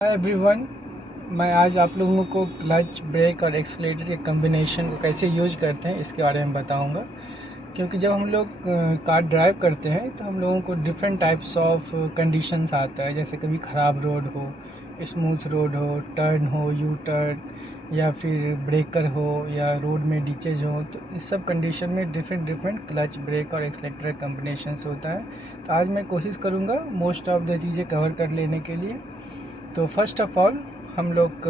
Hi everyone, मैं आज आप लोगों को क्लच ब्रेक और एक्सीलरेटर के कम्बिनेशन को कैसे यूज करते हैं इसके बारे में बताऊंगा। क्योंकि जब हम लोग कार ड्राइव करते हैं तो हम लोगों को डिफरेंट टाइप्स ऑफ कंडीशंस आता है। जैसे कभी ख़राब रोड हो, स्मूथ रोड हो, टर्न हो, यू टर्न, या फिर ब्रेकर हो, या रोड में डिचेज हो। तो इस सब कंडीशन में डिफरेंट क्लच ब्रेक और एक्सीलरेटर कम्बिनेशंस होता है। तो आज मैं कोशिश करूँगा मोस्ट ऑफ द चीज़ें कवर कर लेने के लिए। तो फर्स्ट ऑफ ऑल हम लोग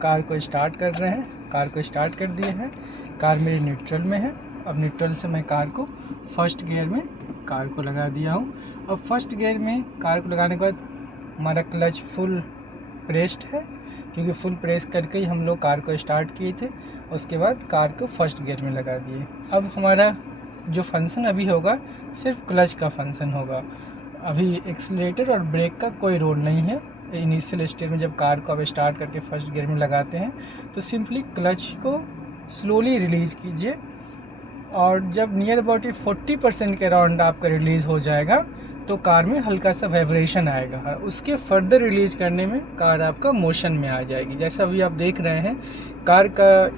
कार को स्टार्ट कर रहे हैं। कार को स्टार्ट कर दिए हैं। कार मेरी न्यूट्रल में है। अब न्यूट्रल से मैं कार को फर्स्ट गियर में कार को लगा दिया हूँ। अब फर्स्ट गियर में कार को लगाने के बाद हमारा क्लच फुल प्रेस्ड है, क्योंकि फुल प्रेस करके ही हम लोग कार को स्टार्ट किए थे। उसके बाद कार को फर्स्ट गियर में लगा दिए। अब हमारा जो फंक्शन अभी होगा सिर्फ क्लच का फंक्शन होगा। अभी एक्सीलरेटर और ब्रेक का कोई रोल नहीं है। इनिशियल स्टेज में जब कार को अब स्टार्ट करके फर्स्ट गियर में लगाते हैं तो सिंपली क्लच को स्लोली रिलीज़ कीजिए, और जब नियर अबाउट 40% के अराउंड आपका रिलीज़ हो जाएगा तो कार में हल्का सा वाइब्रेशन आएगा, और उसके फर्दर रिलीज़ करने में कार आपका मोशन में आ जाएगी। जैसा अभी आप देख रहे हैं, कार का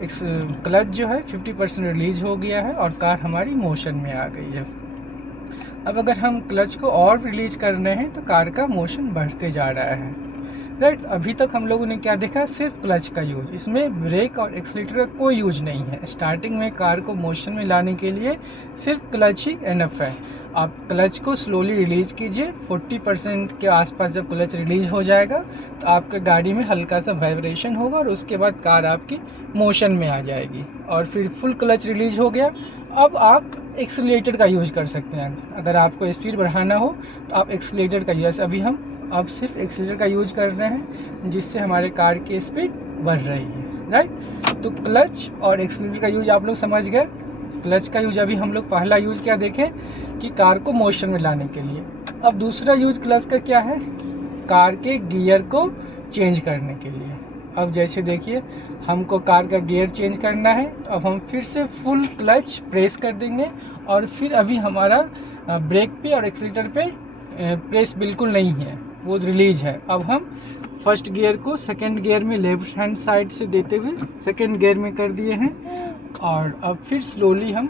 क्लच जो है 50% रिलीज़ हो गया है और कार हमारी मोशन में आ गई है। अब अगर हम क्लच को और रिलीज कर रहे हैं तो कार का मोशन बढ़ते जा रहा है। राइट, अभी तक हम लोगों ने क्या देखा, सिर्फ क्लच का यूज। इसमें ब्रेक और एक्सीलरेटर का कोई यूज नहीं है। स्टार्टिंग में कार को मोशन में लाने के लिए सिर्फ क्लच ही एनफ है। आप क्लच को स्लोली रिलीज कीजिए। 40% के आसपास जब क्लच रिलीज हो जाएगा तो आपके गाड़ी में हल्का सा वाइब्रेशन होगा, और उसके बाद कार आपकी मोशन में आ जाएगी। और फिर फुल क्लच रिलीज हो गया। अब आप एक्सीलरेटर का यूज कर सकते हैं। अगर आपको स्पीड बढ़ाना हो तो आप एक्सीलरेटर का यूज, अभी हम अब सिर्फ एक्सीलरेटर का यूज कर रहे हैं, जिससे हमारे कार की स्पीड बढ़ रही है। राइट, तो क्लच और एक्सीलरेटर का यूज आप लोग समझ गए। क्लच का यूज अभी हम लोग पहला यूज क्या देखें कि कार को मोशन में लाने के लिए। अब दूसरा यूज क्लच का क्या है, कार के गियर को चेंज करने के लिए। अब जैसे देखिए, हमको कार का गियर चेंज करना है, तो अब हम फिर से फुल क्लच प्रेस कर देंगे, और फिर अभी हमारा ब्रेक पे और एक्सीलरेटर पे प्रेस बिल्कुल नहीं है, वो रिलीज है। अब हम फर्स्ट गियर को सेकंड गियर में लेफ्ट हैंड साइड से देते हुए सेकंड गियर में कर दिए हैं, और अब फिर स्लोली हम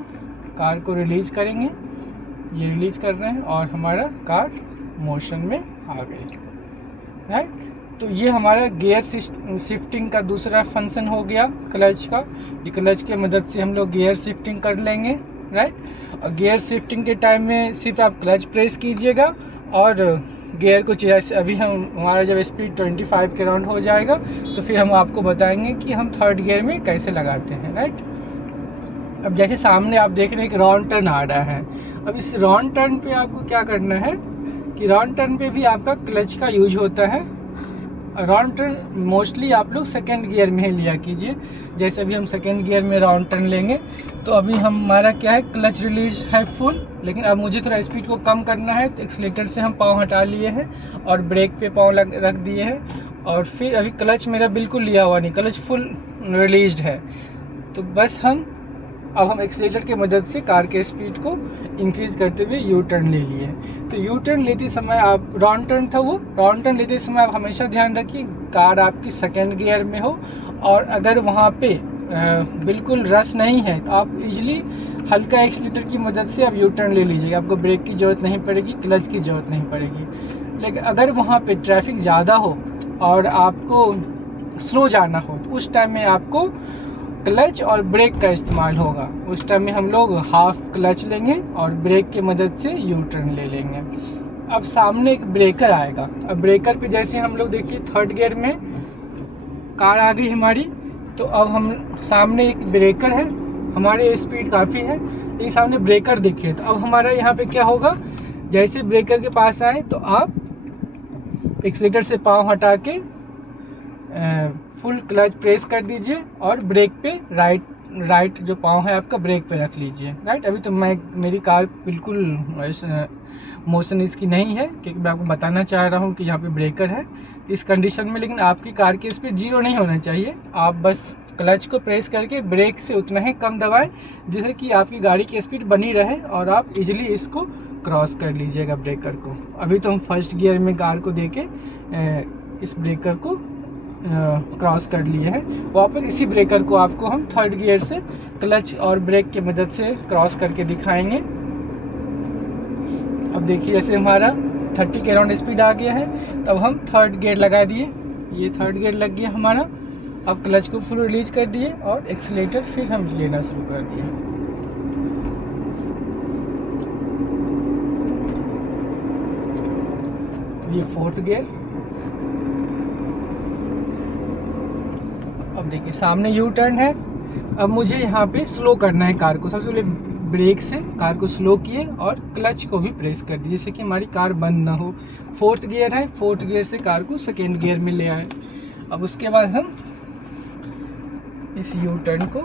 कार को रिलीज करेंगे। ये रिलीज कर रहे हैं और हमारा कार मोशन में आ गई। राइट, तो ये हमारा गियर शिफ्टिंग का दूसरा फंक्शन हो गया क्लच का। ये क्लच की मदद से हम लोग गियर शिफ्टिंग कर लेंगे। राइट, और गियर शिफ्टिंग के टाइम में सिर्फ आप क्लच प्रेस कीजिएगा और गियर को जैसे अभी हमारा जब स्पीड 25 के अराउंड हो जाएगा तो फिर हम आपको बताएंगे कि हम थर्ड गियर में कैसे लगाते हैं। राइट, अब जैसे सामने आप देख रहे हैं कि रॉन्ग टर्न आ रहा है। अब इस रॉन्ग टर्न पे आपको क्या करना है कि रॉन्ग टर्न पे भी आपका क्लच का यूज होता है। राउंड टर्न मोस्टली आप लोग सेकेंड गियर में ही लिया कीजिए। जैसे अभी हम सेकेंड गियर में राउंड टर्न लेंगे तो अभी हमारा क्या है, क्लच रिलीज है फुल, लेकिन अब मुझे थोड़ा स्पीड को कम करना है तो एक्सीलरेटर से हम पाँव हटा लिए हैं और ब्रेक पे पाँव रख दिए हैं। और फिर अभी क्लच मेरा बिल्कुल लिया हुआ नहीं, क्लच फुल रिलीज्ड है। तो बस अब हम एक्सीलरेटर की मदद से कार के स्पीड को इंक्रीज करते हुए यू टर्न ले लिए। तो यू टर्न लेते समय आप, राउंड टर्न था वो, राउंड टर्न लेते समय आप हमेशा ध्यान रखिए कार आपकी सेकेंड गियर में हो, और अगर वहाँ पे बिल्कुल रस नहीं है तो आप इजीली हल्का एक्सीलरेटर की मदद से आप यू टर्न ले लीजिएगा। आपको ब्रेक की ज़रूरत नहीं पड़ेगी, क्लच की ज़रूरत नहीं पड़ेगी। लेकिन अगर वहाँ पे ट्रैफिक ज़्यादा हो और आपको स्लो जाना हो तो उस टाइम में आपको क्लच और ब्रेक का इस्तेमाल होगा। उस टाइम में हम लोग हाफ क्लच लेंगे और ब्रेक की मदद से यू टर्न ले लेंगे। अब सामने एक ब्रेकर आएगा। अब ब्रेकर पे जैसे हम लोग देखिए थर्ड गियर में कार आ गई हमारी, तो अब हम सामने एक ब्रेकर है, हमारे स्पीड काफ़ी है, ये सामने ब्रेकर देखिए। तो अब हमारा यहाँ पे क्या होगा, जैसे ब्रेकर के पास आए तो आप एक्सीलरेटर से पाँव हटा के फुल क्लच प्रेस कर दीजिए और ब्रेक पे राइट जो पाँव है आपका ब्रेक पे रख लीजिए। राइट, अभी तो मेरी कार बिल्कुल मोशन इसकी नहीं है, क्योंकि मैं आपको बताना चाह रहा हूँ कि यहाँ पे ब्रेकर है इस कंडीशन में। लेकिन आपकी कार की स्पीड 0 नहीं होना चाहिए। आप बस क्लच को प्रेस करके ब्रेक से उतना ही कम दबाएं जिससे कि आपकी गाड़ी की स्पीड बनी रहे और आप इजीली इसको क्रॉस कर लीजिएगा ब्रेकर को। अभी तो हम फर्स्ट गियर में कार को देके इस ब्रेकर को क्रॉस कर लिए हैं, वापस इसी ब्रेकर को आपको हम थर्ड गियर से क्लच और ब्रेक की मदद से क्रॉस करके दिखाएंगे। अब देखिए जैसे हमारा 30 के अराउंड स्पीड आ गया है, तब हम थर्ड गियर लगा दिए, ये थर्ड गियर लग गया हमारा। अब क्लच को फुल रिलीज कर दिए और एक्सीलेटर फिर हम लेना शुरू कर दिए। ये फोर्थ गियर। अब देखिए सामने यू टर्न है। अब मुझे यहाँ पे स्लो करना है कार को। सबसे पहले ब्रेक से कार को स्लो किए और क्लच को भी प्रेस कर दिए, जैसे कि हमारी कार बंद ना हो। फोर्थ गियर है, फोर्थ गियर से कार को सेकेंड गियर में ले आए। अब उसके बाद हम इस यू टर्न को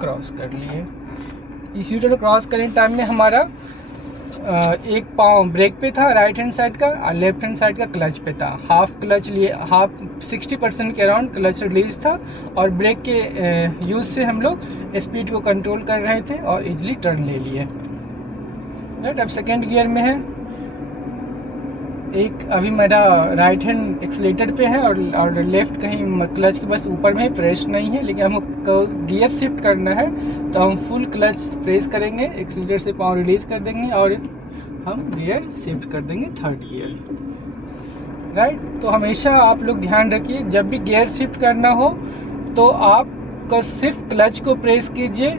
क्रॉस कर लिए। इस यू टर्न क्रॉस करने टाइम में हमारा एक पाँव ब्रेक पे था राइट हैंड साइड का और लेफ्ट हैंड साइड का क्लच पे था। हाफ क्लच लिए, हाफ 60% के अराउंड क्लच रिलीज था और ब्रेक के यूज से हम लोग स्पीड को कंट्रोल कर रहे थे और इजीली टर्न ले लिए। राइट, अब सेकेंड गियर में है। एक अभी मेरा राइट हैंड एक्सीलेटर पे है और लेफ्ट कहीं क्लच के बस ऊपर में प्रेस नहीं है, लेकिन हमको गियर शिफ्ट करना है तो हम फुल क्लच प्रेस करेंगे, एक्सीलेटर से पावर रिलीज कर देंगे और हम गियर शिफ्ट कर देंगे थर्ड गियर। राइट, तो हमेशा आप लोग ध्यान रखिए जब भी गियर शिफ्ट करना हो तो आपको सिर्फ क्लच को प्रेस कीजिए,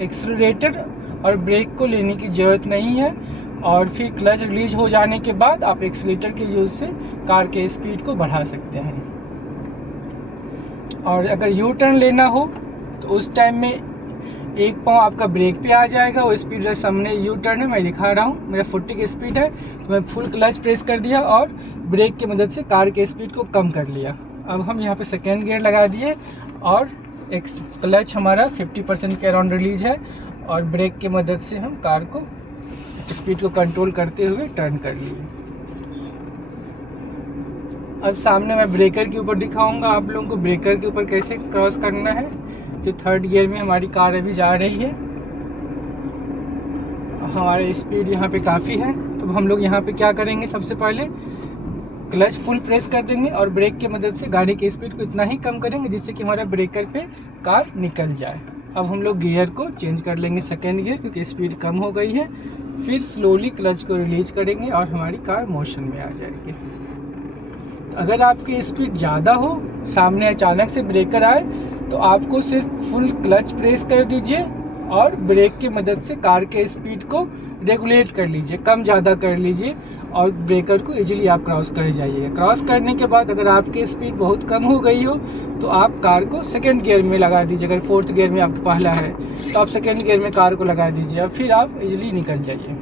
एक्सीलरेटर और ब्रेक को लेने की ज़रूरत नहीं है। और फिर क्लच रिलीज हो जाने के बाद आप एक्सीलेटर के यूज से कार के स्पीड को बढ़ा सकते हैं। और अगर यू टर्न लेना हो तो उस टाइम में एक पाँव आपका ब्रेक पे आ जाएगा। वो स्पीड जो सामने यू टर्न है मैं दिखा रहा हूँ, मेरा 40 की स्पीड है तो मैं फुल क्लच प्रेस कर दिया और ब्रेक की मदद से कार के स्पीड को कम कर लिया। अब हम यहाँ पे सेकेंड गियर लगा दिए और एक क्लच हमारा 50% के अराउंड रिलीज है और ब्रेक की मदद से हम कार को स्पीड को कंट्रोल करते हुए टर्न कर लिए। अब सामने मैं ब्रेकर के ऊपर दिखाऊंगा आप लोगों को ब्रेकर के ऊपर कैसे क्रॉस करना है। जो थर्ड गियर में हमारी कार अभी जा रही है, हमारी स्पीड यहाँ पे काफ़ी है, तो हम लोग यहाँ पे क्या करेंगे, सबसे पहले क्लच फुल प्रेस कर देंगे और ब्रेक की मदद से गाड़ी की स्पीड को इतना ही कम करेंगे जिससे कि हमारा ब्रेकर पे कार निकल जाए। अब हम लोग गियर को चेंज कर लेंगे सेकेंड गियर, क्योंकि स्पीड कम हो गई है। फिर स्लोली क्लच को रिलीज करेंगे और हमारी कार मोशन में आ जाएगी। अगर आपकी स्पीड ज़्यादा हो, सामने अचानक से ब्रेकर आए, तो आपको सिर्फ फुल क्लच प्रेस कर दीजिए और ब्रेक की मदद से कार के स्पीड को रेगुलेट कर लीजिए, कम ज़्यादा कर लीजिए और ब्रेकर को इजीली आप क्रॉस कर जाइएगा। क्रॉस करने के बाद अगर आपकी स्पीड बहुत कम हो गई हो तो आप कार को सेकेंड गियर में लगा दीजिए। अगर फोर्थ गियर में आपका पहला है तो आप सेकेंड गियर में कार को लगा दीजिए और फिर आप इजीली निकल जाइए।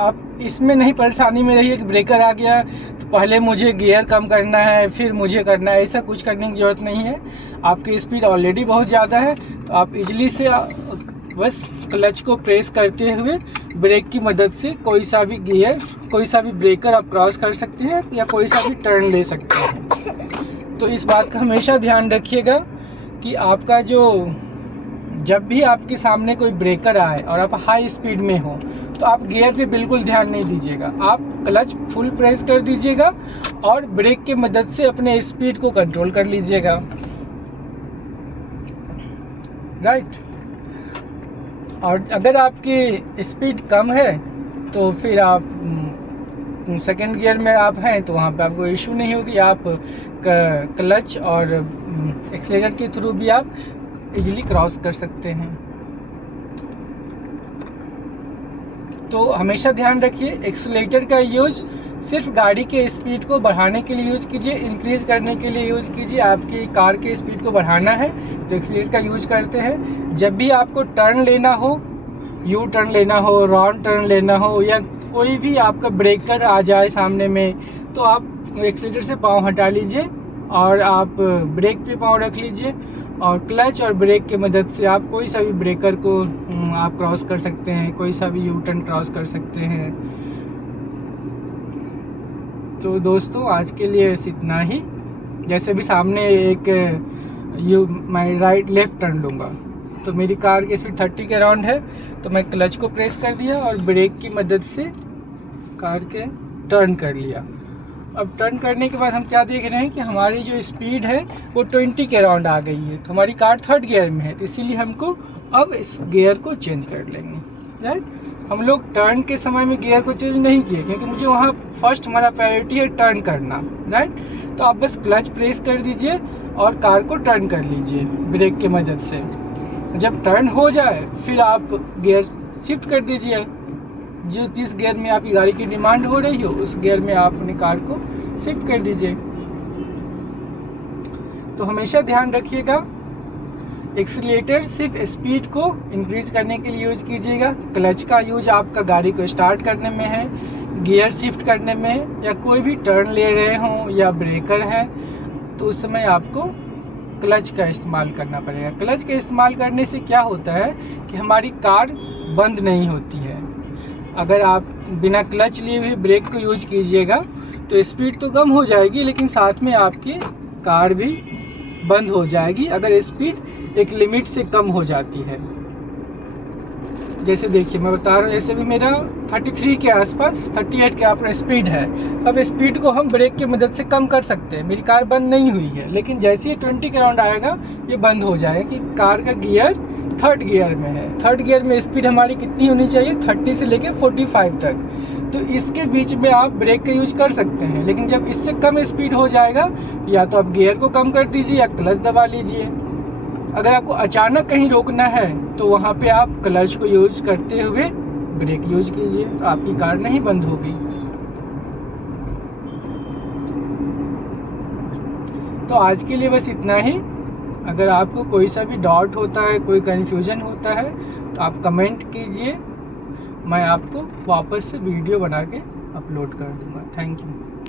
आप इसमें नहीं परेशानी में रहिए कि ब्रेकर आ गया तो पहले मुझे गियर कम करना है फिर मुझे करना है, ऐसा कुछ करने की ज़रूरत नहीं है। आपकी स्पीड ऑलरेडी बहुत ज़्यादा है तो आप इजीली से बस क्लच को प्रेस करते हुए ब्रेक की मदद से कोई सा भी गियर, कोई सा भी ब्रेकर आप क्रॉस कर सकते हैं या कोई सा भी टर्न ले सकते हैं। तो इस बात का हमेशा ध्यान रखिएगा कि आपका जब भी आपके सामने कोई ब्रेकर आए और आप हाई स्पीड में हो तो आप गियर पे बिल्कुल ध्यान नहीं दीजिएगा, आप क्लच फुल प्रेस कर दीजिएगा और ब्रेक की मदद से अपने स्पीड को कंट्रोल कर लीजिएगा। राइट, और अगर आपकी स्पीड कम है तो फिर आप सेकेंड गियर में आप हैं तो वहाँ पे आपको इशू नहीं होगी, आप क्लच और एक्सीलरेटर के थ्रू भी आप इजीली क्रॉस कर सकते हैं। तो हमेशा ध्यान रखिए एक्सीलरेटर का यूज सिर्फ गाड़ी के स्पीड को बढ़ाने के लिए यूज़ कीजिए, इंक्रीज करने के लिए यूज़ कीजिए। आपकी कार के स्पीड को बढ़ाना है तो एक्सीलरेटर का यूज करते हैं। जब भी आपको टर्न लेना हो, यू टर्न लेना हो, राउंड टर्न लेना हो या कोई भी आपका ब्रेकर आ जाए सामने में, तो आप एक्सीलरेटर से पाँव हटा लीजिए और आप ब्रेक पे पाँव रख लीजिए और क्लच और ब्रेक की मदद से आप कोई सा भी ब्रेकर को आप क्रॉस कर सकते हैं, कोई सा भी यू टर्न क्रॉस कर सकते हैं। तो दोस्तों आज के लिए इतना ही। जैसे भी सामने एक मैं राइट लेफ्ट टर्न लूँगा तो मेरी कार की स्पीड 30 के अराउंड है तो मैं क्लच को प्रेस कर दिया और ब्रेक की मदद से कार के टर्न कर लिया अब टर्न करने के बाद हम क्या देख रहे हैं कि हमारी जो स्पीड है वो 20 के अराउंड आ गई है, तो हमारी कार 3rd गियर में है, तो इसीलिए हमको अब इस गियर को चेंज कर लेंगे, राइट। हम लोग टर्न के समय में गियर को चेंज नहीं किए क्योंकि मुझे वहाँ फर्स्ट हमारा प्रायोरिटी है टर्न करना, राइट। तो आप बस क्लच प्रेस कर दीजिए और कार को टर्न कर लीजिए ब्रेक की मदद से। जब टर्न हो जाए फिर आप गियर शिफ्ट कर दीजिए, जिस गियर में आपकी गाड़ी की डिमांड हो रही हो उस गियर में आप अपनी कार को शिफ्ट कर दीजिए। तो हमेशा ध्यान रखिएगा, एक्सीलरेटर सिर्फ स्पीड को इंक्रीज करने के लिए यूज कीजिएगा। क्लच का यूज आपका गाड़ी को स्टार्ट करने में है, गियर शिफ्ट करने में है, या कोई भी टर्न ले रहे हों या ब्रेकर है तो उस समय आपको क्लच का इस्तेमाल करना पड़ेगा। क्लच का इस्तेमाल करने से क्या होता है कि हमारी कार बंद नहीं होती है। अगर आप बिना क्लच लिए हुए ब्रेक को यूज कीजिएगा तो स्पीड तो कम हो जाएगी लेकिन साथ में आपकी कार भी बंद हो जाएगी अगर स्पीड एक लिमिट से कम हो जाती है। जैसे देखिए मैं बता रहा हूँ, जैसे भी मेरा 33 के आसपास 38 के आसपास स्पीड है। अब स्पीड को हम ब्रेक की मदद से कम कर सकते हैं, मेरी कार बंद नहीं हुई है, लेकिन जैसे ही 20 के अराउंड आएगा ये बंद हो जाएगा कि कार का गियर 3rd गियर में है। 3rd गियर में स्पीड हमारी कितनी होनी चाहिए, 30 से लेके 45 तक। तो इसके बीच में आप ब्रेक का यूज कर सकते हैं, लेकिन जब इससे कम स्पीड हो जाएगा या तो आप गियर को कम कर दीजिए या क्लच दबा लीजिए। अगर आपको अचानक कहीं रोकना है तो वहाँ पे आप क्लच को यूज करते हुए ब्रेक यूज कीजिए, तो आपकी कार नहीं बंद होगी। तो आज के लिए बस इतना ही। अगर आपको कोई सा भी डाउट होता है, कोई कन्फ्यूजन होता है तो आप कमेंट कीजिए, मैं आपको वापस से वीडियो बना के अपलोड कर दूँगा। Thank you.